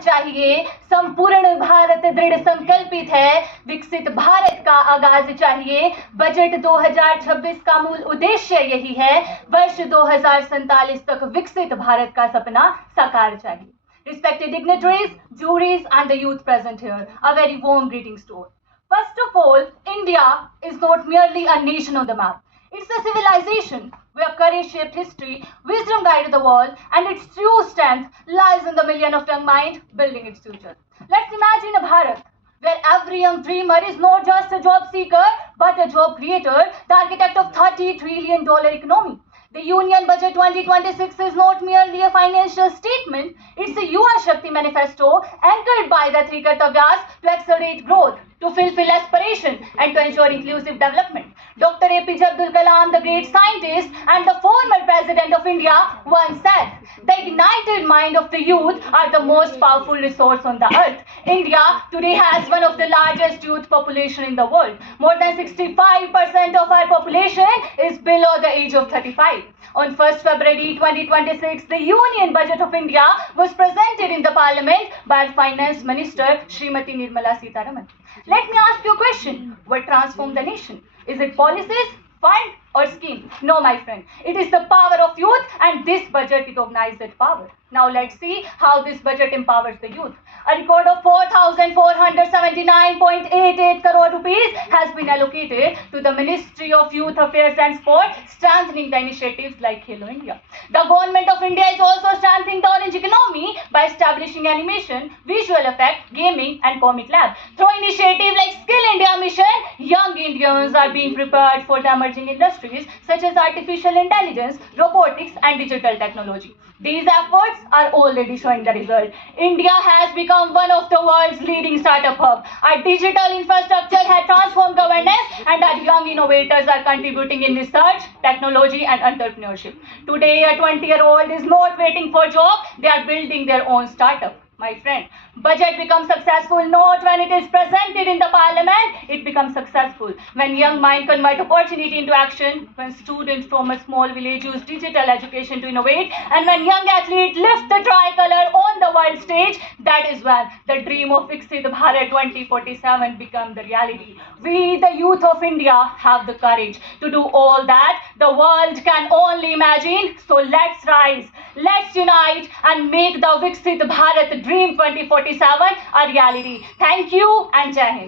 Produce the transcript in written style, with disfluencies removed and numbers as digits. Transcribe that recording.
चाहिए, संपूर्ण भारत दृढ़ संकल्पित है, विकसित भारत का आगाज चाहिए। बजट 2026 का मूल उद्देश्य यही है, वर्ष 2047 तक विकसित भारत का सपना साकार चाहिए। Respected dignitaries, juries and the youth present here, a very warm greetings to all. First of all, India is not merely a nation on the map. It's a civilization where courage shaped history, wisdom guided the world, and its true strength lies in the million of young minds building its future. Let's imagine a Bharat where every young dreamer is not just a job seeker but a job creator, the architect of $30 trillion economy. The Union Budget 2026 is not merely a financial statement, it's a Yuva Shakti manifesto anchored by the three Kartavyas to accelerate growth, to fulfill aspiration, and to ensure inclusive development. Dr. APJ Abdul Kalam, the great scientist and the former president of India, once said, "The ignited mind of the youth are the most powerful resource on the earth." India today has one of the largest youth population in the world. More than 65% of our population is below the age of 35. On 1st February 2026, the Union Budget of India was presented in the Parliament by our Finance Minister, Srimati Nirmala Sitharaman. Let me ask you a question. What transformed the nation? Is it policies, fund, or scheme? No, my friend. It is the power of youth, and this budget recognizes that power. Now let's see how this budget empowers the youth. A record of 4,479.88 crore rupees has been allocated to the Ministry of Youth Affairs and Sport, strengthening the initiatives like Khelo India. The government of India is also strengthening the orange economy by establishing animation, visual effect, gaming, and comic lab. Through initiatives like Skill India Mission, young Indians are being prepared for the emerging industries such as artificial intelligence, robotics, and digital technology. These efforts are already showing the result. India has become one of the world's leading startup hubs. Our digital infrastructure has transformed governance, and our young innovators are contributing in research, technology, and entrepreneurship. Today, a 20-year-old is not waiting for a job, they are building their own startup. My friend, budget becomes successful not when it is presented in the parliament, it becomes successful when young mind convert opportunity into action, when students from a small village use digital education to innovate, and when young athletes lift the tricolor on the world stage. That is when the dream of Viksit Bharat 2047 becomes the reality. We, the youth of India, have the courage to do all that the world can only imagine. So let's rise, let's unite, and make the Viksit Bharat Dream 2047 a reality. Thank you and Jai Hind.